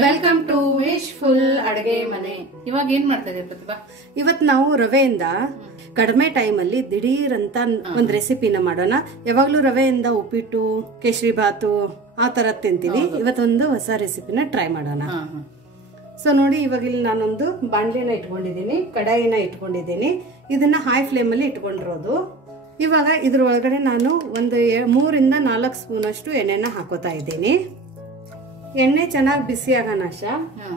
Welcome to wishful ಅಡುಗೆ ಮನೆ. ಇವಾಗ ಏನ್ ಮಾಡ್ತಾ ಇದೀವಿ ಪ್ರತಿಭಾ? ಇವತ್ತು ನಾವು ರವೆಯಿಂದ ಕಡಿಮೆ ಟೈಮ್ ಅಲ್ಲಿ ದಿಢೀರ್ ಅಂತ ಒಂದ್ ರೆಸಿಪಿನ ಮಾಡೋಣ. ಯಾವಾಗ್ಲೂ ರವೆಯಿಂದ ಉಪ್ಪಿಟ್ಟು, ಕೇಸರಿ ಬಾತು ಆ ತರ ತಿಂತೀವಿ. ಇವತ್ತೊಂದು ಹೊಸ ರೆಸಿಪಿನ ಟ್ರೈ ಮಾಡೋಣ. ಸೊ ನೋಡಿ, ಇವಾಗ ಇಲ್ಲಿ ನಾನೊಂದು ಬಾಂಡ್ಲಿನ ಇಟ್ಕೊಂಡಿದ್ದೀನಿ, ಕಡಾಯಿನ ಇಟ್ಕೊಂಡಿದ್ದೀನಿ. ಇದನ್ನ ಹೈ ಫ್ಲೇಮ್ ಅಲ್ಲಿ ಇಟ್ಕೊಂಡಿರೋದು. ಇವಾಗ ಇದ್ರ ಒಳಗಡೆ ನಾನು ಒಂದು 3 ಇಂದ 4 ಸ್ಪೂನ್ ಅಷ್ಟು ಎಣ್ಣೆನ ಹಾಕೋತಾ ಇದ್ದೀನಿ. ಎಣ್ಣೆ ಚೆನ್ನಾಗಿ ಬಿಸಿ ಆಗೋಣ.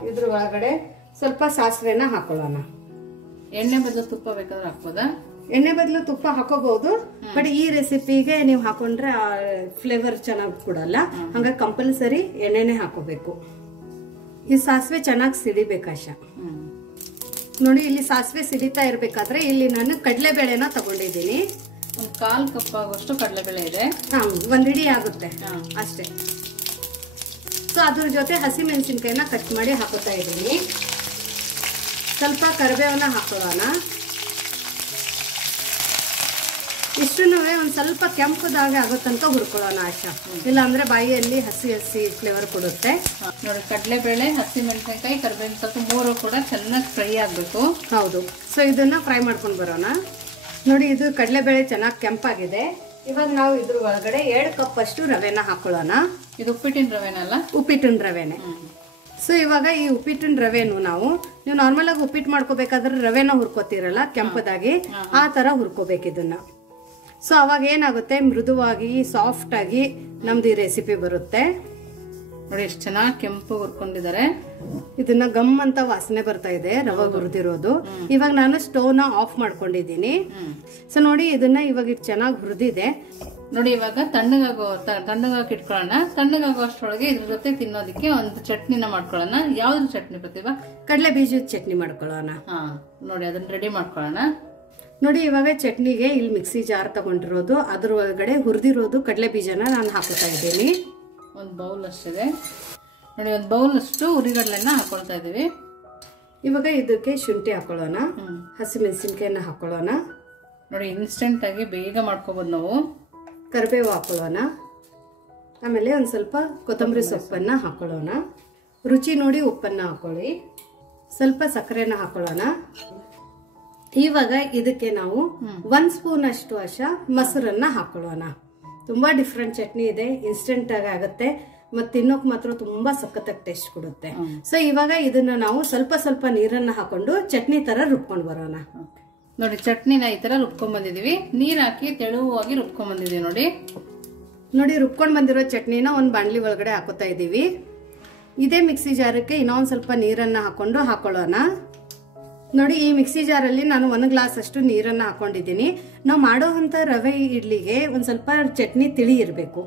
ಇದ್ರ ಒಳಗಡೆ ಸ್ವಲ್ಪ ಸಾಸಿವೆನ ಹಾಕೊಳ್ಳೋಣ. ಎಣ್ಣೆ ಬದಲು ತುಪ್ಪ ಬೇಕಾದ್ರೆ ಹಾಕೋದಾ? ಎಣ್ಣೆ ಬದಲು ತುಪ್ಪ ಹಾಕೋಬಹುದು, ಬಟ್ ಈ ರೆಸಿಪಿಗೆ ನೀವು ಹಾಕೊಂಡ್ರೆ ಫ್ಲೇವರ್ ಚೆನ್ನಾಗಿ ಕೊಡಲ್ಲ. ಹಂಗಾಗಿ ಕಂಪಲ್ಸರಿ ಎಣ್ಣೆನೆ ಹಾಕೋಬೇಕು. ಈ ಸಾಸಿವೆ ಚೆನ್ನಾಗಿ ಸಿಡಿಬೇಕಾಶ. ನೋಡಿ, ಇಲ್ಲಿ ಸಾಸಿವೆ ಸಿಡಿತಾ ಇರ್ಬೇಕಾದ್ರೆ ಇಲ್ಲಿ ನಾನು ಕಡಲೆಬೇಳೆನ ತಗೊಂಡಿದ್ದೀನಿ. ಒಂದು 1/4 ಕಪ್ ಆಗುವಷ್ಟು ಕಡಲೆಬೇಳೆ ಇದೆ. ಒಂದ್ ಇಡೀ ಆಗುತ್ತೆ ಅಷ್ಟೇ. ಸೊ ಅದ್ರ ಜೊತೆ ಹಸಿ ಮೆಣಸಿನ್ಕಾಯಿನ ಕಟ್ ಮಾಡಿ ಹಾಕೋತಾ ಇದ್ದೀನಿ. ಸ್ವಲ್ಪ ಕರಿಬೇವನ್ನ ಹಾಕೊಳ್ಳೋಣ. ಇಷ್ಟನ್ನು ಒಂದ್ ಸ್ವಲ್ಪ ಕೆಂಪುದಾಗೆ ಆಗೋ ತನಕ ಹುರ್ಕೊಳ್ಳೋಣ ಆಶಾ. ಇಲ್ಲ ಅಂದ್ರೆ ಬಾಯಿಯಲ್ಲಿ ಹಸಿ ಹಸಿ ಫ್ಲೇವರ್ ಕೊಡುತ್ತೆ. ನೋಡಿ, ಕಡಲೆಬೇಳೆ, ಹಸಿ ಮೆಣಸಿನಕಾಯಿ, ಕರಿಬೇವಿನ ಸೊಪ್ಪು 3 ಕೂಡ ಚೆನ್ನಾಗಿ ಫ್ರೈ ಆಗ್ಬೇಕು. ಹೌದು. ಸೊ ಇದನ್ನ ಫ್ರೈ ಮಾಡ್ಕೊಂಡು ಬರೋಣ. ನೋಡಿ, ಇದು ಕಡಲೆಬೇಳೆ ಚೆನ್ನಾಗಿ ಕೆಂಪಾಗಿದೆ. ಇವಾಗ ನಾವು ಇದ್ರ ಒಳಗಡೆ 2 ಕಪ್ ಅಷ್ಟು ರವೆನ ಹಾಕೊಳ್ಳೋಣ. ಇದು ಉಪ್ಪಿಟ್ಟಿನ ರವೆನಲ್ಲ? ಉಪ್ಪಿಟ್ಟಿನ ರವೆನೆ. ಸೊ ಇವಾಗ ಈ ಉಪ್ಪಿಟ್ಟಿನ ರವೆನು ನೀವು ನಾರ್ಮಲ್ ಆಗಿ ಉಪ್ಪಿಟ್ಟು ಮಾಡ್ಕೋಬೇಕಾದ್ರೆ ರವೆನ ಹುರ್ಕೋತಿರಲ್ಲ ಕೆಂಪದಾಗಿ, ಆ ತರ ಹುರ್ಕೋಬೇಕು ಇದನ್ನ. ಸೊ ಅವಾಗ ಏನಾಗುತ್ತೆ, ಮೃದುವಾಗಿ ಸಾಫ್ಟ್ ಆಗಿ ನಮ್ದು ಈ ರೆಸಿಪಿ ಬರುತ್ತೆ. ನೋಡಿ, ಎಷ್ಟು ಚೆನ್ನಾಗಿ ಕೆಂಪು ಹುರ್ಕೊಂಡಿದ್ದಾರೆ. ಇದನ್ನ ಗಮ್ ಅಂತ ವಾಸನೆ ಬರ್ತಾ ಇದೆ, ರವೆ ಹುರಿದಿರೋದು. ಇವಾಗ ನಾನು ಸ್ಟವ್ ನ ಆಫ್ ಮಾಡ್ಕೊಂಡಿದ್ದೀನಿ. ಸೊ ನೋಡಿ, ಇದನ್ನ ಇವಾಗ ಚೆನ್ನಾಗಿ ಹುರಿದಿದೆ. ನೋಡಿ, ಇವಾಗ ತಣ್ಣಗಾಗಿ ಇಟ್ಕೊಳ್ಳೋಣ. ತಣ್ಣಗಾಗೋ ಅಷ್ಟರೊಳಗೆ ಇದ್ರ ಜೊತೆ ತಿನ್ನೋದಕ್ಕೆ ಒಂದು ಚಟ್ನಿನ ಮಾಡ್ಕೊಳ್ಳೋಣ. ಯಾವ್ದು ಚಟ್ನಿ ಪ್ರತಿಭಾ? ಕಡಲೆ ಬೀಜದ ಚಟ್ನಿ ಮಾಡ್ಕೊಳ್ಳೋಣ. ನೋಡಿ, ಅದನ್ನ ರೆಡಿ ಮಾಡ್ಕೊಳ್ಳೋಣ. ನೋಡಿ, ಇವಾಗ ಚಟ್ನಿಗೆ ಇಲ್ಲಿ ಮಿಕ್ಸಿ ಜಾರ್ ತಗೊಂಡಿರೋದು, ಅದ್ರ ಒಳಗಡೆ ಹುರಿದಿರೋದು ಕಡಲೆ ಬೀಜನ ನಾನು ಹಾಕೋತಾ ಇದ್ದೀನಿ. ಒಂದು ಬೌಲ್ ಅಷ್ಟಿದೆ. ನೋಡಿ, ಒಂದು ಬೌಲ್ ಅಷ್ಟು ಹುರಿಗಡಲೆನ ಹಾಕೊಳ್ತಾ ಇದೀವಿ. ಇವಾಗ ಇದಕ್ಕೆ ಶುಂಠಿ ಹಾಕೊಳ್ಳೋಣ, ಹಸಿ ಮೆಣಸಿನ್ಕಾಯಿನ ಹಾಕೊಳ್ಳೋಣ. ನೋಡಿ, ಇನ್ಸ್ಟೆಂಟ್ ಆಗಿ ಬೇಗ ಮಾಡ್ಕೋಬಹುದು ನಾವು. ಕರಿಬೇವು ಹಾಕೊಳ್ಳೋಣ. ಆಮೇಲೆ ಒಂದ್ ಸ್ವಲ್ಪ ಕೊತ್ತಂಬರಿ ಸೊಪ್ಪನ್ನ ಹಾಕೊಳ್ಳೋಣ. ರುಚಿ ನೋಡಿ ಉಪ್ಪನ್ನ ಹಾಕೊಳ್ಳಿ. ಸ್ವಲ್ಪ ಸಕ್ಕರೆನ ಹಾಕೊಳ್ಳೋಣ. ಇವಾಗ ಇದಕ್ಕೆ ನಾವು 1 ಸ್ಪೂನ್ ಅಷ್ಟು ಮೊಸರನ್ನ ಹಾಕೊಳ್ಳೋಣ. ತುಂಬಾ ಡಿಫ್ರೆಂಟ್ ಚಟ್ನಿ ಇದೆ, ಇನ್ಸ್ಟೆಂಟ್ ಆಗಿ ಆಗುತ್ತೆ, ಮತ್ತೆ ತಿನ್ನೋಕ್ ಮಾತ್ರ ತುಂಬಾ ಸಖತ್ತಾಗಿ ಟೇಸ್ಟ್ ಕೊಡುತ್ತೆ. ಸೊ ಇವಾಗ ಇದನ್ನ ನಾವು ಸ್ವಲ್ಪ ಸ್ವಲ್ಪ ನೀರನ್ನ ಹಾಕೊಂಡು ಚಟ್ನಿ ತರ ರುಬ್ಕೊಂಡು ಬರೋಣ. ನೋಡಿ, ಚಟ್ನಿನ ಈ ತರ ರುಬ್ಕೊಂಡ್ ಬಂದಿದೀವಿ. ನೀರ್ ಹಾಕಿ ತೆಳುವಾಗಿ ರುಬ್ಕೊಂಡ್ ಬಂದಿದೀವಿ. ನೋಡಿ, ರುಬ್ಕೊಂಡ್ ಬಂದಿರೋ ಚಟ್ನಿನ ಒಂದ್ ಬಾಣ್ಲಿ ಒಳಗಡೆ ಹಾಕೋತಾ ಇದೀವಿ. ಇದೇ ಮಿಕ್ಸಿ ಜಾರಕ್ಕೆ ಇನ್ನೊಂದ್ ಸ್ವಲ್ಪ ನೀರನ್ನ ಹಾಕೊಳ್ಳೋಣ. ನೋಡಿ, ಈ ಮಿಕ್ಸಿ ಜಾರಲ್ಲಿ ನಾನು 1 ಗ್ಲಾಸ್ ಅಷ್ಟು ನೀರನ್ನ ಹಾಕೊಂಡಿದ್ದೀನಿ. ನಾವು ಮಾಡೋ ಅಂತ ರವೆ ಇಡ್ಲಿಗೆ ಒಂದ್ ಸ್ವಲ್ಪ ಚಟ್ನಿ ತಿಳಿ ಇರ್ಬೇಕು,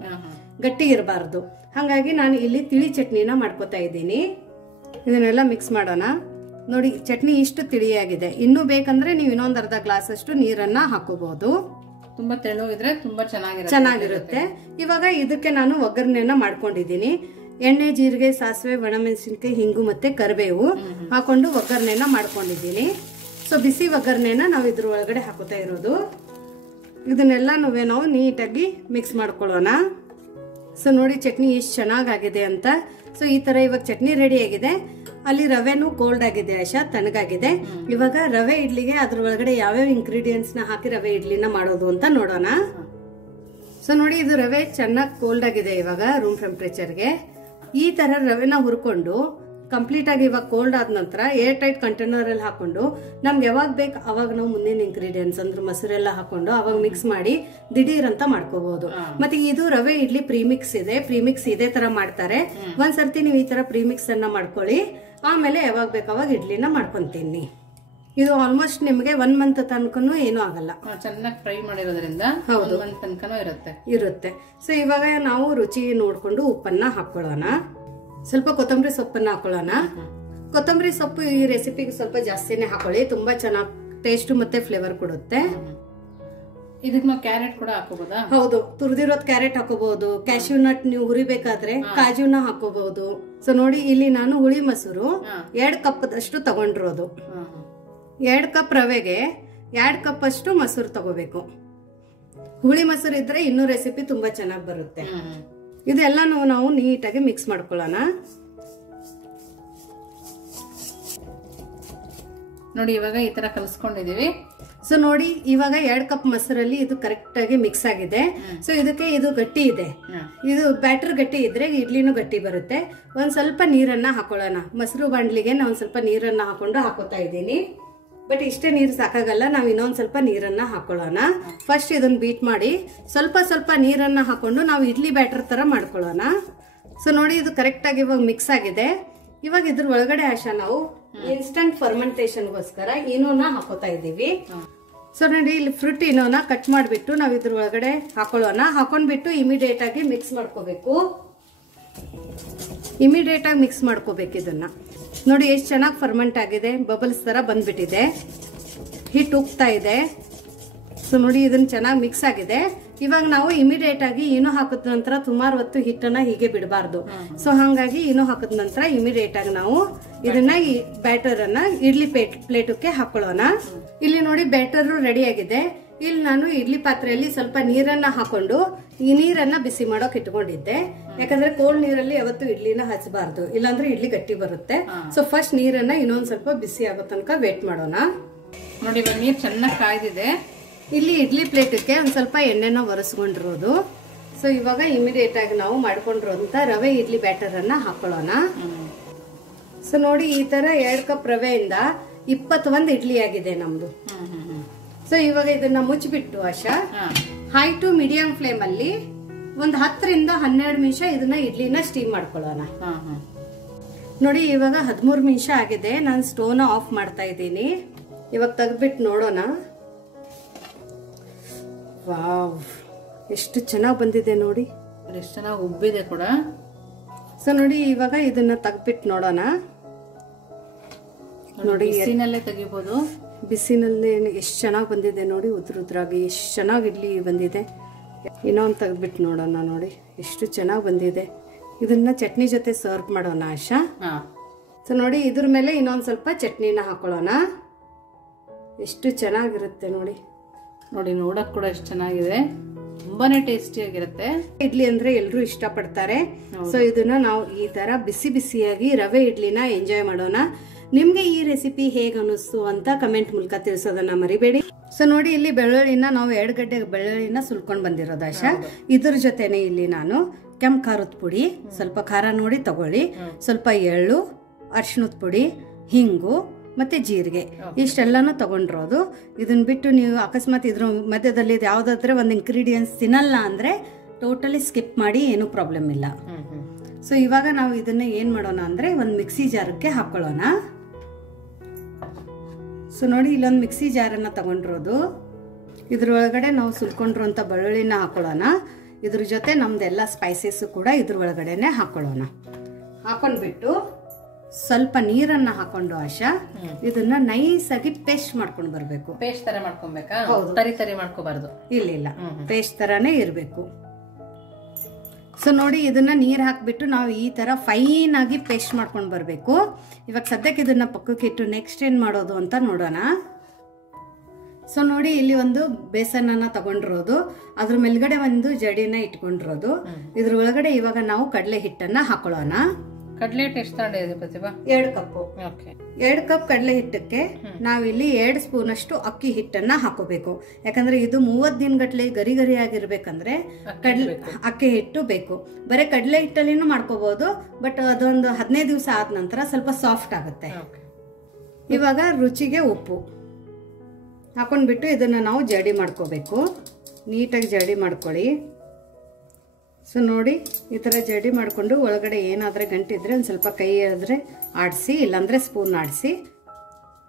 ಗಟ್ಟಿ ಇರಬಾರ್ದು. ಹಾಗಾಗಿ ನಾನು ಇಲ್ಲಿ ತಿಳಿ ಚಟ್ನಿನ ಮಾಡ್ಕೋತಾ ಇದ್ದೀನಿ. ಇದನ್ನೆಲ್ಲ ಮಿಕ್ಸ್ ಮಾಡೋಣ. ನೋಡಿ, ಚಟ್ನಿ ಇಷ್ಟು ತಿಳಿಯಾಗಿದೆ. ಇನ್ನೂ ಬೇಕಂದ್ರೆ ನೀವು ಇನ್ನೊಂದ್ ಅರ್ಧ ಗ್ಲಾಸ್ ಅಷ್ಟು ನೀರನ್ನ ಹಾಕೋಬಹುದು. ತುಂಬಾ ತೆಳು ಇದ್ರೆ ತುಂಬಾ ಚೆನ್ನಾಗಿರುತ್ತೆ. ಇವಾಗ ಇದಕ್ಕೆ ನಾನು ಒಗ್ಗರಣೆನ ಮಾಡ್ಕೊಂಡಿದ್ದೀನಿ. ಎಣ್ಣೆ, ಜೀರಿಗೆ, ಸಾಸಿವೆ, ಒಣಮೆಣಸಿನ್ಕಾಯಿ, ಹಿಂಗು ಮತ್ತೆ ಕರಿಬೇವು ಹಾಕೊಂಡು ಒಗ್ಗರಣೆನ ಮಾಡ್ಕೊಂಡಿದ್ದೀನಿ. ಸೊ ಬಿಸಿ ಒಗ್ಗರಣೆನ ನಾವು ಇದ್ರ ಒಳಗಡೆ ಹಾಕೋತಾ ಇರೋದು. ಇದನ್ನೆಲ್ಲ ನಾವು ನೀಟಾಗಿ ಮಿಕ್ಸ್ ಮಾಡ್ಕೊಳ್ಳೋಣ. ಸೊ ನೋಡಿ, ಚಟ್ನಿ ಎಷ್ಟು ಚೆನ್ನಾಗಾಗಿದೆ ಅಂತ. ಸೊ ಈ ತರ ಇವಾಗ ಚಟ್ನಿ ರೆಡಿ ಆಗಿದೆ. ಅಲ್ಲಿ ರವೆನು ಕೋಲ್ಡ್ ಆಗಿದೆ ಆಶಾ, ತಣ್ಣಗಾಗಿದೆ. ಇವಾಗ ರವೆ ಇಡ್ಲಿಗೆ ಅದ್ರ ಒಳಗಡೆ ಯಾವ್ಯಾವ ಇಂಗ್ರೀಡಿಯೆಂಟ್ಸ್ ನ ಹಾಕಿ ರವೆ ಇಡ್ಲಿನ ಮಾಡೋದು ಅಂತ ನೋಡೋಣ. ಸೊ ನೋಡಿ, ಇದು ರವೆ ಚೆನ್ನಾಗಿ ಕೋಲ್ಡ್ ಆಗಿದೆ ಇವಾಗ ರೂಮ್ ಟೆಂಪರೇಚರ್ಗೆ. ಈ ತರ ರವೆನ ಹುರ್ಕೊಂಡು ಕಂಪ್ಲೀಟ್ ಆಗಿ ಇವಾಗ ಕೋಲ್ಡ್ ಆದ ನಂತರ ಏರ್ ಟೈಟ್ ಕಂಟೈನರ್ ಅಲ್ಲಿ ಹಾಕೊಂಡು ನಮ್ಗೆ ಯಾವಾಗ ಬೇಕು ಅವಾಗ ನಾವು ಮುಂದಿನ ಇಂಗ್ರೀಡಿಯೆಂಟ್ಸ್ ಅಂದ್ರೆ ಮೊಸರೆಲ್ಲ ಹಾಕೊಂಡು ಅವಾಗ ಮಿಕ್ಸ್ ಮಾಡಿ ದಿಢೀರ್ ಅಂತ ಮಾಡ್ಕೋಬಹುದು. ಮತ್ತೆ ಇದು ರವೆ ಇಡ್ಲಿ ಪ್ರೀಮಿಕ್ಸ್ ಇದೆ. ಪ್ರೀಮಿಕ್ಸ್ ಇದೇ ತರ ಮಾಡ್ತಾರೆ. ಒಂದ್ಸರ್ತಿ ನೀವು ಈ ತರ ಪ್ರೀಮಿಕ್ಸ್ ಅನ್ನ ಮಾಡ್ಕೊಳ್ಳಿ. ಆಮೇಲೆ ಯಾವಾಗ ಬೇಕು ಅವಾಗ ಇಡ್ಲಿನ ಮಾಡ್ಕೊಂತೀನಿ. ಇದು ಆಲ್ಮೋಸ್ಟ್ ನಿಮ್ಗೆ 1 ಮಂತ್ ತನಕನೂ ಏನೂ ಆಗಲ್ಲ. ಚೆನ್ನಾಗಿ ಫ್ರೈ ಮಾಡಿರೋದ್ರಿಂದ 1 ಮಂತ್ ತನಕನೂ ಇರುತ್ತೆ. ಸೊ ಇವಾಗ ನಾವು ರುಚಿ ನೋಡ್ಕೊಂಡು ಉಪ್ಪನ್ನ ಹಾಕೊಳ್ಳೋಣ. ಸ್ವಲ್ಪ ಕೊತ್ತಂಬರಿ ಸೊಪ್ಪನ್ನ ಹಾಕೊಳ್ಳೋಣ. ಕೊತ್ತಂಬರಿ ಸೊಪ್ಪು ಈ ರೆಸಿಪಿಗೆ ಸ್ವಲ್ಪ ಜಾಸ್ತಿನೇ ಹಾಕೊಳ್ಳಿ, ತುಂಬಾ ಚೆನ್ನಾಗಿ ಟೇಸ್ಟ್ ಮತ್ತೆ ಫ್ಲೇವರ್ ಕೊಡುತ್ತೆ. ಇದಕ್ಕೆ ನಾವು ಕ್ಯಾರೆಟ್ ಕೂಡ ಹಾಕೋಬಹುದಾ? ಹೌದು, ತುರಿದಿರೋದ್ ಕ್ಯಾರೆಟ್ ಹಾಕೋಬಹುದು. ಕ್ಯಾಶ್ಯೂ ನಟ್ ನೀವು ಹುರಿಬೇಕಾದ್ರೆ ಕಾಜುನ ಹಾಕೋಬಹುದು. ಸೊ ನೋಡಿ, ಇಲ್ಲಿ ನಾನು ಹುಳಿ ಮೊಸರು 2 ಕಪ್ ಅಷ್ಟು ತಗೊಂಡಿರೋದು. 2 ಕಪ್ ರವೆಗೆ 2 ಕಪ್ ಅಷ್ಟು ಮೊಸರು ತಗೋಬೇಕು. ಹುಳಿ ಮೊಸರು ಇದ್ರೆ ಇನ್ನೂ ರೆಸಿಪಿ ತುಂಬಾ ಚೆನ್ನಾಗಿ ಬರುತ್ತೆ. ಇದೆಲ್ಲ ನಾವು ನೀಟಾಗಿ ಮಿಕ್ಸ್ ಮಾಡ್ಕೊಳ್ಳೋಣ. ನೋಡಿ ಇವಾಗ ಈ ತರ ಕಲಿಸ್ಕೊಂಡಿದೀವಿ. ಸೊ ನೋಡಿ ಇವಾಗ 2 ಕಪ್ ಮೊಸರಲ್ಲಿ ಇದು ಕರೆಕ್ಟ್ ಆಗಿ ಮಿಕ್ಸ್ ಆಗಿದೆ. ಸೊ ಇದಕ್ಕೆ ಇದು ಗಟ್ಟಿ ಇದೆ, ಇದು ಬ್ಯಾಟರ್ ಗಟ್ಟಿ ಇದ್ರೆ ಇಡ್ಲಿನೂ ಗಟ್ಟಿ ಬರುತ್ತೆ. ಒಂದ್ ಸ್ವಲ್ಪ ನೀರನ್ನ ಹಾಕೊಳ್ಳೋಣ. ಮೊಸರು ಬಾಂಡ್ಲಿಗೆ ನಾವು ಒಂದ್ ಸ್ವಲ್ಪ ನೀರನ್ನ ಹಾಕೊಂಡು ಹಾಕೋತಾ ಇದ್ದೀನಿ. ಬಟ್ ಇಷ್ಟೇ ನೀರು ಸಾಕಾಗಲ್ಲ, ನಾವು ಇನ್ನೊಂದ್ ಸ್ವಲ್ಪ ನೀರನ್ನ ಹಾಕೊಳ್ಳೋಣ. ಫಸ್ಟ್ ಇದನ್ನ ಬೀಟ್ ಮಾಡಿ ಸ್ವಲ್ಪ ಸ್ವಲ್ಪ ನೀರನ್ನ ಹಾಕೊಂಡು ನಾವು ಇಡ್ಲಿ ಬ್ಯಾಟರ್ ತರ ಮಾಡ್ಕೊಳ್ಳೋಣ. ಸೊ ನೋಡಿ ಇದು ಕರೆಕ್ಟ್ ಆಗಿ ಇವಾಗ ಮಿಕ್ಸ್ ಆಗಿದೆ. ಇವಾಗ ಇದ್ರ ಒಳಗಡೆ ಆಶಾ ನಾವು ಇನ್ಸ್ಟಂಟ್ ಫರ್ಮೆಂಟೇಶನ್ಗೋಸ್ಕರ ಇನೋನ ಹಾಕೋತಾ ಇದ್ದೀವಿ. ಸೊ ನೋಡಿ ಇಲ್ಲಿ ಫ್ರೂಟ್ ಇನೋನ ಕಟ್ ಮಾಡಿಬಿಟ್ಟು ನಾವು ಇದ್ರ ಒಳಗಡೆ ಹಾಕೊಳ್ಳೋಣ. ಹಾಕೊಂಡ್ಬಿಟ್ಟು ಇಮಿಡಿಯೇಟ್ ಆಗಿ ಮಿಕ್ಸ್ ಮಾಡ್ಕೋಬೇಕು. ಇಮಿಡಿಯೇಟ್ ಆಗಿ ಮಿಕ್ಸ್ ಮಾಡ್ಕೋಬೇಕು. ಇದನ್ನ ನೋಡಿ ಎಷ್ಟು ಚೆನ್ನಾಗಿ ಫರ್ಮೆಂಟ್ ಆಗಿದೆ, ಬಬಲ್ಸ್ ತರ ಬಂದ್ಬಿಟ್ಟಿದೆ, ಹಿಟ್ ಉಗ್ತಾ ಇದೆ. ಸೊ ನೋಡಿ ಇದನ್ನ ಚೆನ್ನಾಗಿ ಮಿಕ್ಸ್ ಆಗಿದೆ. ಇವಾಗ ನಾವು ಇಮಿಡಿಯೇಟ್ ಆಗಿ ಏನೋ ಹಾಕಿದ ನಂತರ ಸುಮಾರು ಹೊತ್ತು ಹಿಟ್ಟನ್ನ ಹೀಗೆ ಬಿಡಬಾರ್ದು. ಸೊ ಹಾಗಾಗಿ ಏನೋ ಹಾಕಿದ ನಂತರ ಇಮಿಡಿಯೇಟ್ ಆಗಿ ನಾವು ಇದನ್ನ ಈ ಬ್ಯಾಟರ್ ಅನ್ನ ಇಡ್ಲಿ ಪ್ಲೇಟಕ್ಕೆ ಹಾಕೊಳ್ಳೋಣ. ಇಲ್ಲಿ ನೋಡಿ ಬ್ಯಾಟರ್ ರೆಡಿ ಆಗಿದೆ. ಇಲ್ಲಿ ನಾನು ಇಡ್ಲಿ ಪಾತ್ರೆಯಲ್ಲಿ ಸ್ವಲ್ಪ ನೀರನ್ನ ಹಾಕೊಂಡು ಈ ನೀರನ್ನ ಬಿಸಿ ಮಾಡೋಕ್ ಇಟ್ಕೊಂಡಿದ್ದೆ. ಯಾಕಂದ್ರೆ ಕೋಲ್ಡ್ ನೀರಲ್ಲಿ ಯಾವತ್ತು ಇಡ್ಲಿನ ಹಚ್ಚಬಾರ್ದು, ಇಲ್ಲಾಂದ್ರೆ ಇಡ್ಲಿ ಗಟ್ಟಿ ಬರುತ್ತೆ. ಸೊ ಫಸ್ಟ್ ನೀರನ್ನ ಇನ್ನೊಂದ್ ಸ್ವಲ್ಪ ಬಿಸಿ ಆಗೋ ತನಕ ವೇಟ್ ಮಾಡೋಣ. ನೋಡಿ ಇವಾಗ ನೀರ್ ಚೆನ್ನಾಗಿ ಕಾಯ್ದಿದೆ. ಇಲ್ಲಿ ಇಡ್ಲಿ ಪ್ಲೇಟಕ್ಕೆ ಒಂದ್ ಸ್ವಲ್ಪ ಎಣ್ಣೆನ ಒರೆಸ್ಕೊಂಡಿರೋದು. ಸೊ ಇವಾಗ ಇಮಿಡಿಯೇಟ್ ಆಗಿ ನಾವು ಮಾಡ್ಕೊಂಡಿರೋಂತ ರವೆ ಇಡ್ಲಿ ಬ್ಯಾಟರ್ ಅನ್ನ ಹಾಕೊಳ್ಳೋಣ. ಸೊ ನೋಡಿ ಈ ತರ 2 ಕಪ್ ರವೆಯಿಂದ 21 ಇಡ್ಲಿ ಆಗಿದೆ ನಮ್ದು. ಸೊ ಇವಾಗ ಇದನ್ನ ಮುಚ್ಚಿಬಿಟ್ಟು ಆಶಾ ಹೈ ಟು ಮೀಡಿಯಂ ಫ್ಲೇಮ್ ಅಲ್ಲಿ ಒಂದ್ 10 ರಿಂದ 12 ನಿಮಿಷ ಇದನ್ನ ಇಡ್ಲಿನ ಸ್ಟೀಮ್ ಮಾಡ್ಕೊಳ್ಳೋಣ. ನೋಡಿ ಇವಾಗ 13 ನಿಮಿಷ ಆಗಿದೆ. ನಾನು ಸ್ಟೋವ್ನ ಆಫ್ ಮಾಡ್ತಾ ಇದ್ದೀನಿ. ಇವಾಗ ತೆಗೆದ್ಬಿಟ್ಟು ನೋಡೋಣ. ವಾವ್, ಎಷ್ಟು ಚೆನ್ನಾಗಿ ಬಂದಿದೆ ನೋಡಿ, ಎಷ್ಟು ಚೆನ್ನಾಗಿ ಉಬ್ಬಿದೆ ಕೂಡ. ಸೊ ನೋಡಿ ಇವಾಗ ಇದನ್ನ ತೆಗೆದ್ಬಿಟ್ಟು ನೋಡೋಣ. ನೋಡಿ ಬಿಸಿನಲ್ಲೇ ತೆಗಿಬಹುದು. ಬಿಸಿನಲ್ಲಿ ಎಷ್ಟು ಚೆನ್ನಾಗಿ ಬಂದಿದೆ ನೋಡಿ, ಉದ್ರಾಗಿ ಎಷ್ಟು ಚೆನ್ನಾಗಿ ಇಡ್ಲಿ ಬಂದಿದೆ. ಇನ್ನೊಂದು ತೆಗೆದ್ಬಿಟ್ಟು ನೋಡೋಣ. ನೋಡಿ ಎಷ್ಟು ಚೆನ್ನಾಗಿ ಬಂದಿದೆ. ಇದನ್ನ ಚಟ್ನಿ ಜೊತೆ ಸರ್ವ್ ಮಾಡೋಣ ಆಶಾ. ಸೊ ನೋಡಿ ಇದ್ರ ಮೇಲೆ ಇನ್ನೊಂದು ಸ್ವಲ್ಪ ಚಟ್ನಿನ ಹಾಕೊಳ್ಳೋಣ. ಎಷ್ಟು ಚೆನ್ನಾಗಿರುತ್ತೆ ನೋಡಿ. ನೋಡಿ ನೋಡಕ್ ಕೂಡ ಎಷ್ಟು ಚೆನ್ನಾಗಿದೆ, ತುಂಬಾನೇ ಟೇಸ್ಟಿ ಆಗಿರುತ್ತೆ. ಇಡ್ಲಿ ಅಂದ್ರೆ ಎಲ್ರು ಇಷ್ಟ ಪಡ್ತಾರೆ. ಸೊ ಇದನ್ನ ನಾವು ಈ ತರ ಬಿಸಿ ಬಿಸಿಯಾಗಿ ರವೆ ಇಡ್ಲಿನ ಎಂಜಾಯ್ ಮಾಡೋಣ. ನಿಮ್ಗೆ ಈ ರೆಸಿಪಿ ಹೇಗ್ ಅನಿಸ್ತು ಅಂತ ಕಮೆಂಟ್ ಮೂಲಕ ತಿಳಿಸೋದನ್ನ ಮರಿಬೇಡಿ. ಸೊ ನೋಡಿ ಇಲ್ಲಿ ಬೆಳ್ಳುಳ್ಳಿನ ನಾವು 2 ಗಡ್ಡೆ ಬೆಳ್ಳುಳ್ಳಿನ ಸುಲ್ಕೊಂಡ್ ಬಂದಿರೋದು ಆಶಾ. ಇದ್ರ ಜೊತೆನೆ ಇಲ್ಲಿ ನಾನು ಕೆಂಪು ಖಾರದ ಪುಡಿ, ಸ್ವಲ್ಪ ಖಾರ ನೋಡಿ ತಗೊಳ್ಳಿ, ಸ್ವಲ್ಪ ಎಳ್ಳು, ಅರಿಶಿಣದ ಪುಡಿ, ಹಿಂಗು ಮತ್ತೆ ಜೀರಿಗೆ ಇಷ್ಟೆಲ್ಲಾನು ತಗೊಂಡಿರೋದು. ಇದನ್ನ ಬಿಟ್ಟು ನೀವು ಅಕಸ್ಮಾತ್ ಇದ್ರ ಮಧ್ಯದಲ್ಲಿ ಯಾವ್ದಾದ್ರೆ ಒಂದು ಇಂಗ್ರೀಡಿಯೆಂಟ್ಸ್ ತಿನ್ನಲ್ಲ ಅಂದ್ರೆ ಟೋಟಲಿ ಸ್ಕಿಪ್ ಮಾಡಿ, ಏನು ಪ್ರಾಬ್ಲಮ್ ಇಲ್ಲ. ಸೊ ಇವಾಗ ನಾವು ಇದನ್ನ ಏನ್ ಮಾಡೋಣ ಅಂದ್ರೆ ಒಂದು ಮಿಕ್ಸಿ ಜಾರಕ್ಕೆ ಹಾಕೊಳ್ಳೋಣ. ಸೊ ನೋಡಿ ಇಲ್ಲೊಂದು ಮಿಕ್ಸಿ ಜಾರನ್ನ ತಗೊಂಡಿರೋದು. ಇದ್ರೊಳಗಡೆ ನಾವು ಸುಲ್ಕೊಂಡಿರುವಂತ ಬೆಳ್ಳುಳ್ಳಿನ ಹಾಕೊಳ್ಳೋಣ. ಇದ್ರ ಜೊತೆ ನಮ್ದೆಲ್ಲ ಸ್ಪೈಸಸ್ ಕೂಡ ಇದ್ರ ಒಳಗಡೆನೆ ಹಾಕೊಳ್ಳೋಣ. ಹಾಕೊಂಡ್ಬಿಟ್ಟು ಸ್ವಲ್ಪ ನೀರನ್ನ ಹಾಕೊಂಡು ಆಶಾ ಇದನ್ನ ನೈಸ್ ಆಗಿ ಪೇಸ್ಟ್ ಮಾಡ್ಕೊಂಡು ಬರ್ಬೇಕು. ಪೇಸ್ಟ್ ತರ ಮಾಡ್ಕೊಬೇಕಾ? ತರಿ ತರಿ ಮಾಡ್ಕೋಬಾರ್ದು. ಇಲ್ಲ, ಪೇಸ್ಟ್ ತರಾನೇ ಇರ್ಬೇಕು. ಸೊ ನೋಡಿ ಇದನ್ನ ನೀರ್ ಹಾಕ್ಬಿಟ್ಟು ನಾವು ಈ ತರ ಫೈನ್ ಆಗಿ ಪೇಸ್ಟ್ ಮಾಡ್ಕೊಂಡು ಬರ್ಬೇಕು. ಇವಾಗ ಸದ್ಯಕ್ಕೆ ಇದನ್ನ ಪಕ್ಕಕ್ಕೆ ಇಟ್ಟು ನೆಕ್ಸ್ಟ್ ಏನ್ ಮಾಡೋದು ಅಂತ ನೋಡೋಣ. ಸೊ ನೋಡಿ ಇಲ್ಲಿ ಒಂದು ಬೇಸನ್ನ ತಗೊಂಡಿರೋದು, ಅದ್ರ ಮೇಲ್ಗಡೆ ಒಂದು ಜಡಿನ ಇಟ್ಕೊಂಡಿರೋದು. ಇದ್ರ ಒಳಗಡೆ ಇವಾಗ ನಾವು ಕಡಲೆ ಹಿಟ್ಟನ್ನ ಹಾಕೊಳ್ಳೋಣ. ಕಡಲೆ ಹಿಟ್ಟು ಎಷ್ಟು ತಗೊಂಡಿದೆ ಪ್ರತಿಭಾ? 2 ಕಪ್. 2 ಕಪ್ ಕಡಲೆ ಹಿಟ್ಟಕ್ಕೆ ನಾವಿಲ್ಲಿ 2 ಸ್ಪೂನ್ ಅಷ್ಟು ಅಕ್ಕಿ ಹಿಟ್ಟನ್ನ ಹಾಕೋಬೇಕು. ಯಾಕಂದ್ರೆ ಇದು 30 ದಿನ ಗಟ್ಲೆ ಗರಿ ಗರಿ ಆಗಿರ್ಬೇಕಂದ್ರೆ ಅಕ್ಕಿ ಹಿಟ್ಟು ಬೇಕು. ಬರೀ ಕಡಲೆ ಹಿಟ್ಟಲ್ಲಿನೂ ಮಾಡ್ಕೋಬಹುದು, ಬಟ್ ಅದೊಂದು 15 ದಿವಸ ಆದ ನಂತರ ಸ್ವಲ್ಪ ಸಾಫ್ಟ್ ಆಗುತ್ತೆ. ಇವಾಗ ರುಚಿಗೆ ಉಪ್ಪು ಹಾಕೊಂಡ್ಬಿಟ್ಟು ಇದನ್ನ ನಾವು ಜಡಿ ಮಾಡ್ಕೋಬೇಕು. ನೀಟಾಗಿ ಜಡಿ ಮಾಡ್ಕೊಳ್ಳಿ. ಸೊ ನೋಡಿ ಈ ತರ ಜಡಿ ಮಾಡ್ಕೊಂಡು ಒಳಗಡೆ ಏನಾದ್ರೆ ಗಂಟಿದ್ರೆ ಒಂದು ಸ್ವಲ್ಪ ಕೈ ಆದ್ರೆ ಆಡಿಸಿ, ಇಲ್ಲಾಂದ್ರೆ ಸ್ಪೂನ್ ಆಡಿಸಿ.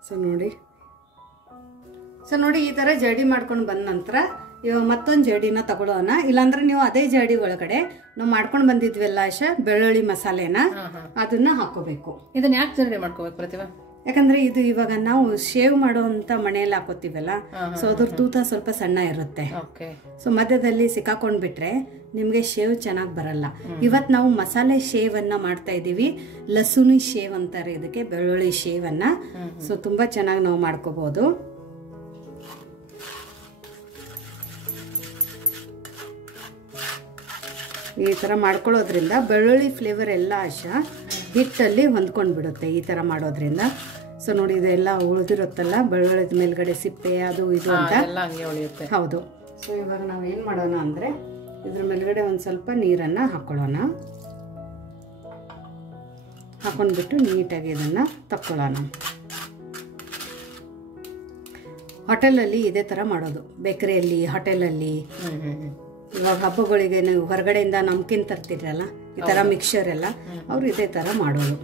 ಸೊ ನೋಡಿ ಈ ತರ ಜಡಿ ಮಾಡ್ಕೊಂಡು ಬಂದ ನಂತರ ಇವಾಗ ಮತ್ತೊಂದು ಜಡಿನ ತಗೊಳ್ಳೋಣ. ಇಲ್ಲಾಂದ್ರೆ ನೀವು ಅದೇ ಜಡಿ ಒಳಗಡೆ ನಾವು ಮಾಡ್ಕೊಂಡು ಬಂದಿದ್ವಲ್ಲ ಆಶಾ ಬೆಳ್ಳುಳ್ಳಿ ಮಸಾಲೆನ, ಅದನ್ನ ಹಾಕೋಬೇಕು. ಇದನ್ನ ಯಾಕೆ ಜಡಿ ಮಾಡ್ಕೋಬೇಕು ಪ್ರತಿಭಾ? ಯಾಕಂದ್ರೆ ಇದು ಇವಾಗ ನಾವು ಶೇವ್ ಮಾಡುವಂತ ಮನೆಯಲ್ಲಿ ಹಾಕೋತೀವಲ್ಲ, ಸೊ ಅದ್ರ ತೂತ ಸ್ವಲ್ಪ ಸಣ್ಣ ಇರುತ್ತೆ. ಸೊ ಮಧ್ಯದಲ್ಲಿ ಸಿಕ್ಕಾಕೊಂಡ್ಬಿಟ್ರೆ ನಿಮ್ಗೆ ಶೇವ್ ಚೆನ್ನಾಗಿ ಬರಲ್ಲ. ಇವತ್ ನಾವು ಮಸಾಲೆ ಶೇವ್ ಅನ್ನ ಮಾಡ್ತಾ ಇದೀವಿ. ಲಸುನಿ ಶೇವ್ ಅಂತಾರೆ ಇದಕ್ಕೆ, ಬೆಳ್ಳುಳ್ಳಿ ಶೇವ್ ಅನ್ನ. ಸೊ ತುಂಬಾ ಚೆನ್ನಾಗಿ ನಾವು ಮಾಡ್ಕೋಬಹುದು. ಈ ತರ ಮಾಡ್ಕೊಳ್ಳೋದ್ರಿಂದ ಬೆಳ್ಳುಳ್ಳಿ ಫ್ಲೇವರ್ ಎಲ್ಲ ಆಶಾ ಹಿಟ್ಟಲ್ಲಿ ಹೊಂದ್ಕೊಂಡ್ ಬಿಡುತ್ತೆ. ಈ ತರ ಮಾಡೋದ್ರಿಂದ ಸೊ ನೋಡಿ ಇದೆಲ್ಲ ಉಳಿದಿರುತ್ತಲ್ಲ ಬೆಳ್ಳುಳ್ಳಿದ ಮೇಲ್ಗಡೆ ಸಿಪ್ಪೆ ಅದು ಇದು ಅಂತ ಹೌದು. ಸೊ ಇವಾಗ ನಾವು ಏನು ಮಾಡೋಣ ಅಂದರೆ ಇದ್ರ ಮೇಲ್ಗಡೆ ಒಂದು ಸ್ವಲ್ಪ ನೀರನ್ನು ಹಾಕ್ಕೊಳ್ಳೋಣ. ಹಾಕೊಂಡ್ಬಿಟ್ಟು ನೀಟಾಗಿ ಇದನ್ನು ತಕ್ಕೊಳ್ಳೋಣ. ಹೋಟೆಲಲ್ಲಿ ಇದೇ ಥರ ಮಾಡೋದು, ಬೇಕರಿಯಲ್ಲಿ, ಹೋಟೆಲಲ್ಲಿ. ಇವಾಗ ಹಬ್ಬಗಳಿಗೆ ನೀವು ಹೊರಗಡೆಯಿಂದ ನಮ್ಕಿನ್ ತರ್ತಿರಲ್ಲ, ಈ ಥರ ಮಿಕ್ಸರ್ ಎಲ್ಲ ಅವರು ಇದೇ ಥರ ಮಾಡೋದು.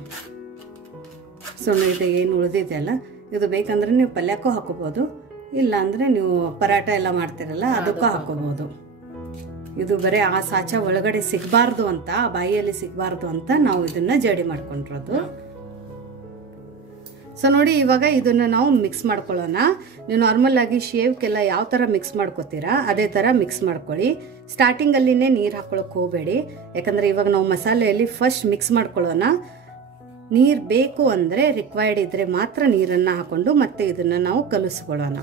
ಸೊ ಇದು ಏನು ಉಳಿದಿದೆ ಅಲ್ಲ, ಇದು ಬೇಕಂದ್ರೆ ನೀವು ಪಲ್ಯಕ್ಕೂ ಹಾಕೋಬೋದು, ಇಲ್ಲ ಅಂದರೆ ನೀವು ಪರಾಟ ಎಲ್ಲ ಮಾಡ್ತಿರಲ್ಲ ಅದಕ್ಕೂ ಹಾಕೋಬೋದು. ಇದು ಬರೀ ಆ ಸಾಚ ಒಳಗಡೆ ಸಿಗಬಾರ್ದು ಅಂತ, ಬಾಯಿಯಲ್ಲಿ ಸಿಗಬಾರ್ದು ಅಂತ ನಾವು ಇದನ್ನ ಜಡಿ ಮಾಡ್ಕೊಂಡಿರೋದು. ಸೊ ನೋಡಿ ಇವಾಗ ಇದನ್ನ ನಾವು ಮಿಕ್ಸ್ ಮಾಡ್ಕೊಳ್ಳೋಣ. ನೀವು ನಾರ್ಮಲ್ ಆಗಿ ಶೇವ್ಗೆಲ್ಲ ಯಾವ ಥರ ಮಿಕ್ಸ್ ಮಾಡ್ಕೋತೀರಾ ಅದೇ ಥರ ಮಿಕ್ಸ್ ಮಾಡ್ಕೊಳ್ಳಿ. ಸ್ಟಾರ್ಟಿಂಗಲ್ಲಿನೇ ನೀರು ಹಾಕೊಳ್ಳೋಕೆ ಹೋಗಬೇಡಿ, ಯಾಕಂದರೆ ಇವಾಗ ನಾವು ಮಸಾಲೆಯಲ್ಲಿ ಫಸ್ಟ್ ಮಿಕ್ಸ್ ಮಾಡ್ಕೊಳ್ಳೋಣ. ನೀರು ಬೇಕು ಅಂದರೆ ರಿಕ್ವೈರ್ಡ್ ಇದ್ದರೆ ಮಾತ್ರ ನೀರನ್ನು ಹಾಕ್ಕೊಂಡು ಮತ್ತೆ ಇದನ್ನು ನಾವು ಕಲಿಸ್ಕೊಳ್ಳೋಣ.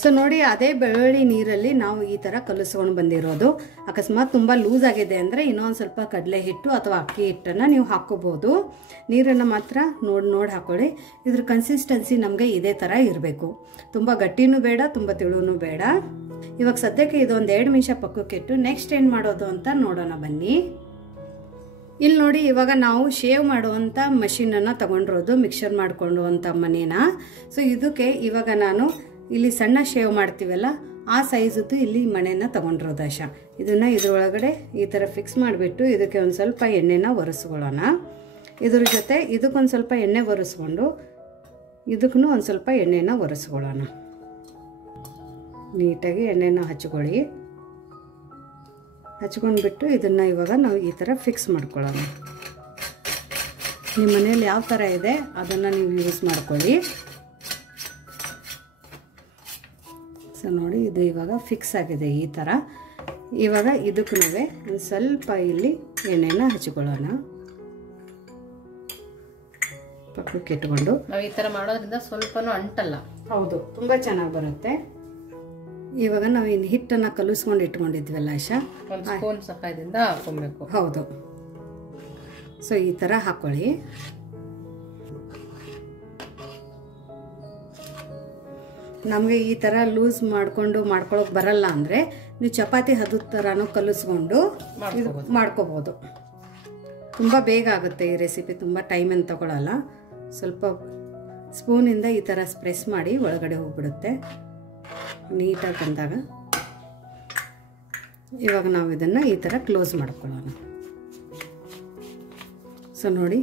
ಸೊ ನೋಡಿ ಅದೇ ಬೆಳ್ಳುಳ್ಳಿ ನೀರಲ್ಲಿ ನಾವು ಈ ಥರ ಕಲಿಸ್ಕೊಂಡು ಬಂದಿರೋದು. ಅಕಸ್ಮಾತ್ ತುಂಬ ಲೂಸ್ ಆಗಿದೆ ಅಂದರೆ ಇನ್ನೊಂದು ಸ್ವಲ್ಪ ಕಡಲೆ ಹಿಟ್ಟು ಅಥವಾ ಅಕ್ಕಿ ಹಿಟ್ಟನ್ನು ನೀವು ಹಾಕ್ಕೋಬೋದು. ನೀರನ್ನು ಮಾತ್ರ ನೋಡಿ ಹಾಕೊಳ್ಳಿ. ಇದ್ರ ಕನ್ಸಿಸ್ಟೆನ್ಸಿ ನಮಗೆ ಇದೇ ಥರ ಇರಬೇಕು, ತುಂಬ ಗಟ್ಟಿನೂ ಬೇಡ, ತುಂಬ ತಿಳುನೂ ಬೇಡ. ಇವಾಗ ಸದ್ಯಕ್ಕೆ ಇದೊಂದು 2 ನಿಮಿಷ ಪಕ್ಕಕ್ಕಿಟ್ಟು ನೆಕ್ಸ್ಟ್ ಏನು ಮಾಡೋದು ಅಂತ ನೋಡೋಣ ಬನ್ನಿ. ಇಲ್ಲಿ ನೋಡಿ ಇವಾಗ ನಾವು ಶೇವ್ ಮಾಡುವಂಥ ಮಷೀನನ್ನು ತಗೊಂಡಿರೋದು, ಮಿಕ್ಸರ್ ಮಾಡಿಕೊಳ್ಳುವಂಥ ಮನೇನ. ಸೊ ಇದಕ್ಕೆ ಇವಾಗ ನಾನು ಇಲ್ಲಿ ಸಣ್ಣ ಶೇವ್ ಮಾಡ್ತೀವಲ್ಲ ಆ ಸೈಜದ್ದು ಇಲ್ಲಿ ಮಣೆನ ತಗೊಂಡಿರೋದು ಆಶಾ. ಇದನ್ನು ಇದ್ರೊಳಗಡೆ ಈ ಥರ ಫಿಕ್ಸ್ ಮಾಡಿಬಿಟ್ಟು ಇದಕ್ಕೆ ಒಂದು ಸ್ವಲ್ಪ ಎಣ್ಣೆನ ಒರೆಸ್ಕೊಳ್ಳೋಣ. ಇದ್ರ ಜೊತೆ ಇದಕ್ಕೊಂದು ಸ್ವಲ್ಪ ಎಣ್ಣೆ ಒರೆಸ್ಕೊಂಡು ಇದಕ್ಕೂ ಒಂದು ಸ್ವಲ್ಪ ಎಣ್ಣೆನ ಒರೆಸ್ಕೊಳ್ಳೋಣ. ನೀಟಾಗಿ ಎಣ್ಣೆನ ಹಚ್ಕೊಳ್ಳಿ. ಹಚ್ಕೊಂಡ್ಬಿಟ್ಟು ಇದನ್ನು ಇವಾಗ ನಾವು ಈ ಥರ ಫಿಕ್ಸ್ ಮಾಡ್ಕೊಳ್ಳೋಣ. ನಿಮ್ಮ ಮನೇಲಿ ಯಾವ ಥರ ಇದೆ ಅದನ್ನು ನೀವು ಯೂಸ್ ಮಾಡ್ಕೊಳ್ಳಿ. ಸೊ ನೋಡಿ ಇದು ಇವಾಗ ಫಿಕ್ಸ್ ಆಗಿದೆ ಈ ಥರ. ಇವಾಗ ಇದಕ್ಕೂ ಒಂದು ಸ್ವಲ್ಪ ಇಲ್ಲಿ ಎಣ್ಣೆನ ಹಚ್ಕೊಳ್ಳೋಣ. ಪಕ್ಕಕ್ಕೆ ಇಟ್ಕೊಂಡು ನಾವು ಈ ಥರ ಮಾಡೋದ್ರಿಂದ ಸ್ವಲ್ಪನೂ ಅಂಟಲ್ಲ. ಹೌದು, ತುಂಬ ಚೆನ್ನಾಗಿ ಬರುತ್ತೆ. ಇವಾಗ ನಾವು ಇನ್ನು ಹಿಟ್ಟನ್ನು ಕಲಿಸ್ಕೊಂಡು ಇಟ್ಕೊಂಡಿದ್ವಲ್ಲ ಆಶಾ, ಒಂದು ಸ್ಪೂನ್ ಸಹಾಯದಿಂದ ಹಾಕೊಬೇಕು. ಹೌದು. ಸೊ ಈ ಥರ ಹಾಕೊಳ್ಳಿ. ನಮಗೆ ಈ ಥರ ಲೂಸ್ ಮಾಡ್ಕೊಳ್ಳೋಕೆ ಬರಲ್ಲ ಅಂದರೆ ನೀವು ಚಪಾತಿ ಹದದ ಥರನೂ ಕಲಿಸ್ಕೊಂಡು ಮಾಡ್ಕೋಬೋದು. ತುಂಬ ಬೇಗ ಆಗುತ್ತೆ ಈ ರೆಸಿಪಿ, ತುಂಬ ಟೈಮನ್ನು ತಗೊಳ್ಳಲ್ಲ. ಸ್ವಲ್ಪ ಸ್ಪೂನಿಂದ ಈ ಥರ ಪ್ರೆಸ್ ಮಾಡಿ ಒಳಗಡೆ ಹೋಗ್ಬಿಡುತ್ತೆ ನೀಟಾಗಿ ಬಂದಾಗ. ಇವಾಗ ನಾವು ಇದನ್ನು ಈ ಥರ ಕ್ಲೋಸ್ ಮಾಡ್ಕೊಳ್ಳೋಣ. ಸೊ ನೋಡಿ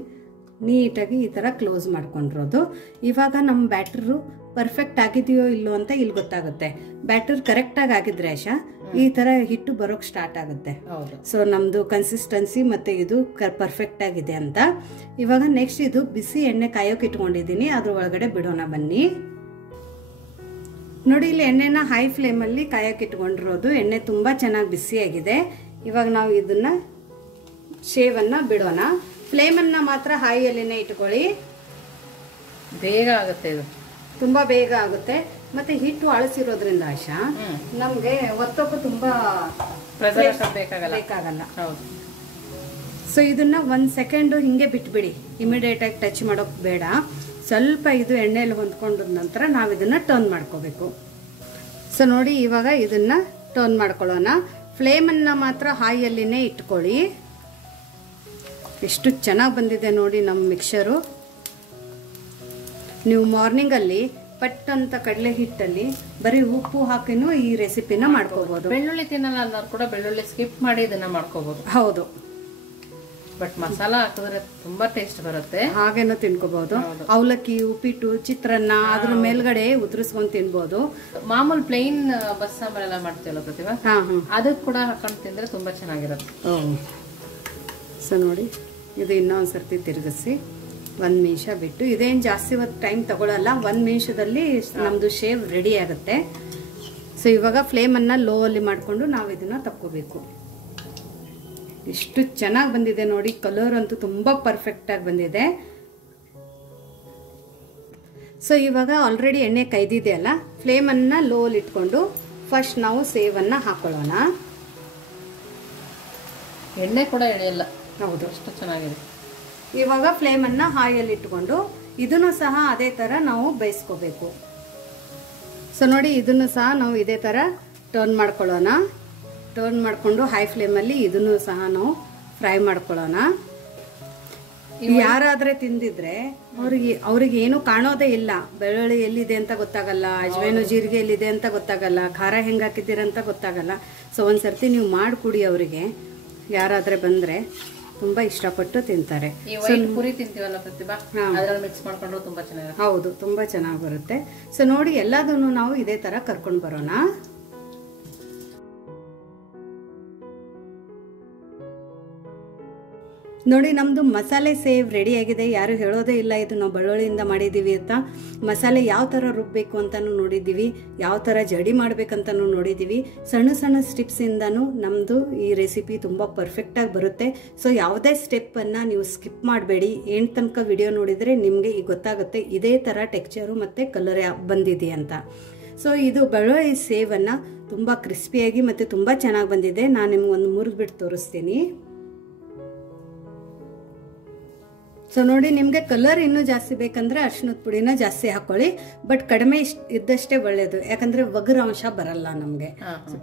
ನೀಟಾಗಿ ಈ ಥರ ಕ್ಲೋಸ್ ಮಾಡ್ಕೊಂಡಿರೋದು. ಇವಾಗ ನಮ್ಮ ಬ್ಯಾಟ್ರು ಪರ್ಫೆಕ್ಟ್ ಆಗಿದೆಯೋ ಇಲ್ಲೋ ಅಂತ ಇಲ್ಲಿ ಗೊತ್ತಾಗುತ್ತೆ. ಬ್ಯಾಟರ್ ಕರೆಕ್ಟಾಗಿ ಆಗಿದ್ರೆ ಆಶಾ ಈ ಥರ ಹಿಟ್ಟು ಬರೋಕ್ಕೆ ಸ್ಟಾರ್ಟ್ ಆಗುತ್ತೆ. ಸೊ ನಮ್ಮದು ಕನ್ಸಿಸ್ಟೆನ್ಸಿ ಮತ್ತು ಇದು ಪರ್ಫೆಕ್ಟ್ ಆಗಿದೆ ಅಂತ. ಇವಾಗ ನೆಕ್ಸ್ಟ್ ಇದು ಬಿಸಿ ಎಣ್ಣೆ ಕಾಯೋಕೆ ಇಟ್ಕೊಂಡಿದ್ದೀನಿ, ಅದ್ರ ಒಳಗಡೆ ಬಿಡೋಣ ಬನ್ನಿ. ನೋಡಿ ಇಲ್ಲಿ ಎಣ್ಣೆನ ಹೈ ಫ್ಲೇಮಲ್ಲಿ ಕಾಯೋಕೆ ಇಟ್ಕೊಂಡಿರೋದು. ಎಣ್ಣೆ ತುಂಬ ಚೆನ್ನಾಗಿ ಬಿಸಿಯಾಗಿದೆ. ಇವಾಗ ನಾವು ಇದನ್ನು ಶೇವನ್ನು ಬಿಡೋಣ. ಫ್ಲೇಮನ್ನು ಮಾತ್ರ ಹೈಯಲ್ಲಿನೇ ಇಟ್ಕೊಳ್ಳಿ, ಬೇಗ ಆಗುತ್ತೆ. ಇದು ತುಂಬ ಬೇಗ ಆಗುತ್ತೆ. ಮತ್ತು ಹಿಟ್ಟು ಅಳಸಿರೋದ್ರಿಂದ ಆಶಾ ನಮಗೆ ಒತ್ತೋಕ್ಕೂ ತುಂಬ ಬೇಕಾಗಲ್ಲ. ಸೊ ಇದನ್ನು 1 ಸೆಕೆಂಡು ಹಿಂಗೆ ಬಿಟ್ಬಿಡಿ, ಇಮಿಡಿಯೇಟಾಗಿ ಟಚ್ ಮಾಡೋಕೆ ಬೇಡ. ಸ್ವಲ್ಪ ಇದು ಎಣ್ಣೆಯಲ್ಲಿ ಹೊಂದ್ಕೊಂಡ ನಂತರ ನಾವು ಇದನ್ನು ಟರ್ನ್ ಮಾಡ್ಕೋಬೇಕು. ಸೊ ನೋಡಿ ಇವಾಗ ಇದನ್ನು ಟರ್ನ್ ಮಾಡ್ಕೊಳ್ಳೋಣ. ಫ್ಲೇಮನ್ನು ಮಾತ್ರ ಹಾಯಲ್ಲಿನೇ ಇಟ್ಕೊಳ್ಳಿ. ಎಷ್ಟು ಚೆನ್ನಾಗಿ ಬಂದಿದೆ ನೋಡಿ ನಮ್ಮ ಮಿಕ್ಸರು. ನೀವು ಮಾರ್ನಿಂಗಲ್ಲಿ ಪಟ್ಟಂತ ಕಡಲೆ ಹಿಟ್ಟಲ್ಲಿ ಬರೀ ಉಪ್ಪು ಹಾಕಿನೂ ಈ ರೆಸಿಪಿನ ಮಾಡ್ಕೋಬಹುದು. ಬೆಳ್ಳುಳ್ಳಿ ತಿನ್ನಲ್ಲ ಅನ್ನೋರು ಕೂಡ ಬೆಳ್ಳುಳ್ಳಿ ಸ್ಕಿಪ್ ಮಾಡಿ ಇದನ್ನ ಮಾಡ್ಕೋಬಹುದು. ಹೌದು, ಬಟ್ ಮಸಾಲ ಹಾಕಿದ್ರೆ ತುಂಬಾ ಟೇಸ್ಟ್ ಬರುತ್ತೆ. ಹಾಗೇನೂ ತಿನ್ಕೋಬಹುದು. ಅವಲಕ್ಕಿ, ಉಪ್ಪಿಟ್ಟು, ಚಿತ್ರಾನ್ನ ಅದ್ರ ಮೇಲ್ಗಡೆ ಉದುರಿಸ್ಕೊಂಡು ತಿನ್ಬಹುದು. ಮಾಮೂಲು ಪ್ಲೈನ್ ಬಸ್ಸಾಂಬಾರ್ ಎಲ್ಲ ಮಾಡ್ತೀವಲ್ಲ ಪ್ರತಿಭಾ, ಅದಕ್ಕೆ ಕೂಡ ಹಾಕೊಂಡು ತಿಂದ್ರೆ ತುಂಬಾ ಚೆನ್ನಾಗಿರುತ್ತೆ. ಸೊ ನೋಡಿ ಇದು ಇನ್ನೊಂದು ಸರ್ತಿ ತಿರುಗಿಸಿ 1 ನಿಮಿಷ ಬಿಟ್ಟು, ಇದೇನು ಜಾಸ್ತಿ ಹೊತ್ತು ಟೈಮ್ ತಗೊಳ್ಳಲ್ಲ, 1 ನಿಮಿಷದಲ್ಲಿ ನಮ್ಮದು ಶೇವ್ ರೆಡಿ ಆಗುತ್ತೆ. ಸೊ ಇವಾಗ ಫ್ಲೇಮನ್ನು ಲೋ ಅಲ್ಲಿ ಮಾಡಿಕೊಂಡು ನಾವು ಇದನ್ನು ತಕ್ಕೋಬೇಕು. ಎಷ್ಟು ಚೆನ್ನಾಗಿ ಬಂದಿದೆ ನೋಡಿ, ಕಲರ್ ಅಂತೂ ತುಂಬ ಪರ್ಫೆಕ್ಟಾಗಿ ಬಂದಿದೆ. ಸೊ ಇವಾಗ ಆಲ್ರೆಡಿ ಎಣ್ಣೆ ಕೈದಿದೆ ಅಲ್ಲ, ಫ್ಲೇಮನ್ನು ಲೋ ಅಲ್ಲಿ ಇಟ್ಕೊಂಡು ಫಸ್ಟ್ ನಾವು ಸೇವನ್ನು ಹಾಕೊಳ್ಳೋಣ. ಎಣ್ಣೆ ಕೂಡ ಎಳೆಯಲ್ಲ. ಹೌದು, ಅಷ್ಟು ಚೆನ್ನಾಗಿದೆ. ಇವಾಗ ಫ್ಲೇಮನ್ನು ಹಾಯಲ್ಲಿ ಇಟ್ಕೊಂಡು ಇದನ್ನು ಸಹ ಅದೇ ಥರ ನಾವು ಬೇಯಿಸ್ಕೋಬೇಕು. ಸೊ ನೋಡಿ, ಇದನ್ನು ಸಹ ನಾವು ಇದೇ ಥರ ಟರ್ನ್ ಮಾಡ್ಕೊಳ್ಳೋಣ. ಟರ್ನ್ ಮಾಡಿಕೊಂಡು ಹೈ ಫ್ಲೇಮಲ್ಲಿ ಇದನ್ನು ಸಹ ನಾವು ಫ್ರೈ ಮಾಡ್ಕೊಳ್ಳೋಣ. ಯಾರಾದ್ರೆ ತಿಂದಿದ್ರೆ ಅವ್ರಿಗೆ ಏನು ಕಾಣೋದೇ ಇಲ್ಲ. ಬೆಳ್ಳುಳ್ಳಿ ಎಲ್ಲಿದೆ ಅಂತ ಗೊತ್ತಾಗಲ್ಲ, ಅಜ್ವೈನು ಜೀರಿಗೆ ಎಲ್ಲಿದೆ ಅಂತ ಗೊತ್ತಾಗಲ್ಲ, ಖಾರ ಹೆಂಗೆ ಹಾಕಿದ್ದೀರ ಅಂತ ಗೊತ್ತಾಗಲ್ಲ. ಸೊ ಒಂದ್ಸರ್ತಿ ನೀವು ಮಾಡಿಕೊಡಿ, ಅವರಿಗೆ ಯಾರಾದ್ರೆ ಬಂದ್ರೆ ತುಂಬಾ ಇಷ್ಟಪಟ್ಟು ತಿಂತಾರೆ. ಪುರಿ ತಿಂತೀವಲ್ಲ ಪ್ರತಿಭಾ, ಮಿಕ್ಸ್ ಮಾಡ್ಕೊಂಡು ತುಂಬಾ ಚೆನ್ನಾಗಿ, ಹೌದು ತುಂಬಾ ಚೆನ್ನಾಗಿ ಬರುತ್ತೆ. ಸೊ ನೋಡಿ, ಎಲ್ಲದನ್ನು ನಾವು ಇದೇ ತರ ಕರ್ಕೊಂಡು ಬರೋಣ. ನೋಡಿ, ನಮ್ದು ಮಸಾಲೆ ಸೇವ್ ರೆಡಿ ಆಗಿದೆ. ಯಾರು ಹೇಳೋದೇ ಇಲ್ಲ ಇದು ನಾವು ಬೆಳ್ಳುಳ್ಳಿಯಿಂದ ಮಾಡಿದ್ದೀವಿ ಅಂತ. ಮಸಾಲೆ ಯಾವ ಥರ ರುಬ್ಬಬೇಕು ಅಂತಾನು ನೋಡಿದ್ದೀವಿ, ಯಾವ ಥರ ಜಡಿ ಮಾಡ್ಬೇಕಂತಾನು ನೋಡಿದ್ದೀವಿ. ಸಣ್ಣ ಸಣ್ಣ ಸ್ಟೆಪ್ಸಿಂದನೂ ನಮ್ಮದು ಈ ರೆಸಿಪಿ ತುಂಬ ಪರ್ಫೆಕ್ಟಾಗಿ ಬರುತ್ತೆ. ಸೊ ಯಾವುದೇ ಸ್ಟೆಪ್ಪನ್ನು ನೀವು ಸ್ಕಿಪ್ ಮಾಡಬೇಡಿ. ಏನು ತನಕ ವಿಡಿಯೋ ನೋಡಿದರೆ ನಿಮಗೆ ಈಗ ಗೊತ್ತಾಗುತ್ತೆ ಇದೇ ಥರ ಟೆಕ್ಸ್ಚರು ಮತ್ತು ಕಲರ್ ಬಂದಿದೆ ಅಂತ. ಸೊ ಇದು ಬೆಳ್ಳುಳ್ಳಿ ಸೇವನ್ನು ತುಂಬ ಕ್ರಿಸ್ಪಿಯಾಗಿ ಮತ್ತು ತುಂಬ ಚೆನ್ನಾಗಿ ಬಂದಿದೆ. ನಾನು ನಿಮ್ಗೆ ಒಂದು ಮುರಿದ್ಬಿಟ್ಟು ತೋರಿಸ್ತೀನಿ. ಸೊ ನೋಡಿ, ನಿಮಗೆ ಕಲರ್ ಇನ್ನೂ ಜಾಸ್ತಿ ಬೇಕಂದ್ರೆ ಅರಿಶಿಣದ ಪುಡಿನ ಜಾಸ್ತಿ ಹಾಕೊಳ್ಳಿ. ಬಟ್ ಕಡಿಮೆ ಇದ್ದಷ್ಟೇ ಒಳ್ಳೇದು, ಯಾಕಂದ್ರೆ ಒಗರು ಅಂಶ ಬರಲ್ಲ ನಮಗೆ.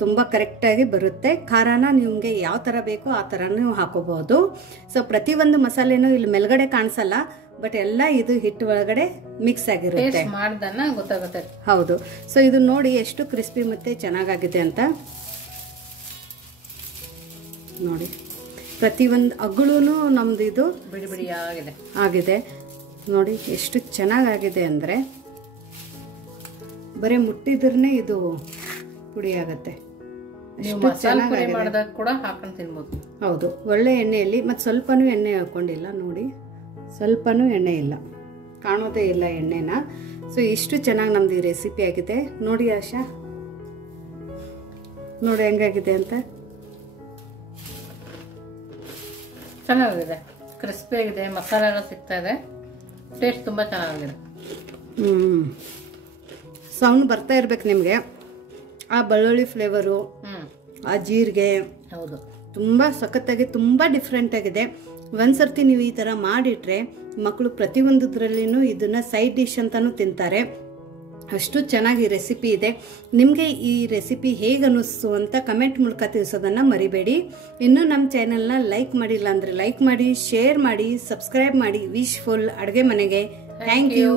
ತುಂಬಾ ಕರೆಕ್ಟಾಗಿ ಬರುತ್ತೆ. ಖಾರನ ನಿಮ್ಗೆ ಯಾವ ತರ ಬೇಕೋ ಆ ತರ ನೀವು ಹಾಕೋಬಹುದು. ಸೊ ಪ್ರತಿಯೊಂದು ಮಸಾಲೆನೂ ಇಲ್ಲಿ ಮೇಲ್ಗಡೆ ಕಾಣಿಸಲ್ಲ, ಬಟ್ ಎಲ್ಲ ಇದು ಹಿಟ್ಟು ಒಳಗಡೆ ಮಿಕ್ಸ್ ಆಗಿರುತ್ತೆ, ಗೊತ್ತಾಗುತ್ತೆ. ಹೌದು. ಸೊ ಇದು ನೋಡಿ ಎಷ್ಟು ಕ್ರಿಸ್ಪಿ ಮತ್ತೆ ಚೆನ್ನಾಗಾಗಿದೆ ಅಂತ ನೋಡಿ. ಪ್ರತಿಯೊಂದು ಅಗ್ಳೂ ನಮ್ದು ಇದು ಬಿಡಿ ಬಿಡಿ ಆಗಿದೆ ನೋಡಿ, ಎಷ್ಟು ಚೆನ್ನಾಗಾಗಿದೆ ಅಂದರೆ ಬರೀ ಮುಟ್ಟಿದ್ರೇ ಇದು ಪುಡಿ ಆಗತ್ತೆ. ಕೂಡ ಹಾಕೊಂಡು ತಿನ್ಬೋದು. ಹೌದು, ಒಳ್ಳೆ ಎಣ್ಣೆಯಲ್ಲಿ. ಮತ್ತು ಸ್ವಲ್ಪನೂ ಎಣ್ಣೆ ಹಾಕೊಂಡಿಲ್ಲ ನೋಡಿ, ಸ್ವಲ್ಪನೂ ಎಣ್ಣೆ ಇಲ್ಲ, ಕಾಣೋದೇ ಇಲ್ಲ ಎಣ್ಣೆನ. ಸೊ ಇಷ್ಟು ಚೆನ್ನಾಗಿ ನಮ್ದು ಈ ರೆಸಿಪಿ ಆಗಿದೆ ನೋಡಿ. ಆಶಾ ನೋಡಿ ಹೆಂಗಾಗಿದೆ ಅಂತ. ಚೆನ್ನಾಗಿದೆ, ಕ್ರಿಸ್ಪಿ ಆಗಿದೆ, ಮಸಾಲೆ ಎಲ್ಲ ಸಿಗ್ತಾ ಇದೆ, ಟೇಸ್ಟ್ ತುಂಬಾ ಚೆನ್ನಾಗಿದೆ. ಸೌಂಡ್ ಬರ್ತಾ ಇರ್ಬೇಕು ನಿಮಗೆ. ಆ ಬೆಳ್ಳುಳ್ಳಿ ಫ್ಲೇವರು, ಆ ಜೀರಿಗೆ, ಹೌದು, ತುಂಬ ಸಖತ್ತಾಗಿ ತುಂಬ ಡಿಫ್ರೆಂಟ್ ಆಗಿದೆ. ಒಂದ್ಸರ್ತಿ ನೀವು ಈ ಥರ ಮಾಡಿಟ್ರೆ ಮಕ್ಕಳು ಪ್ರತಿಯೊಂದರಲ್ಲಿನೂ ಇದನ್ನ ಸೈಡ್ ಡಿಶ್ ಅಂತಾನು ತಿಂತಾರೆ. ಅಷ್ಟು ಚೆನ್ನಾಗಿ ರೆಸಿಪಿ ಇದೆ. ನಿಮಗೆ ಈ ರೆಸಿಪಿ ಹೇಗೆ ಅನ್ನಿಸ್ತು ಅಂತ ಕಮೆಂಟ್ ಮೂಲಕ ತಿಳಿಸೋದನ್ನು ಮರಿಬೇಡಿ. ಇನ್ನೂ ನಮ್ಮ ಚಾನೆಲ್ನ ಲೈಕ್ ಮಾಡಿಲ್ಲ ಅಂದರೆ ಲೈಕ್ ಮಾಡಿ, ಶೇರ್ ಮಾಡಿ, ಸಬ್ಸ್ಕ್ರೈಬ್ ಮಾಡಿ. ವಿಶ್ಫುಲ್ ಅಡುಗೆ ಮನೆಗೆ ಥ್ಯಾಂಕ್ ಯು.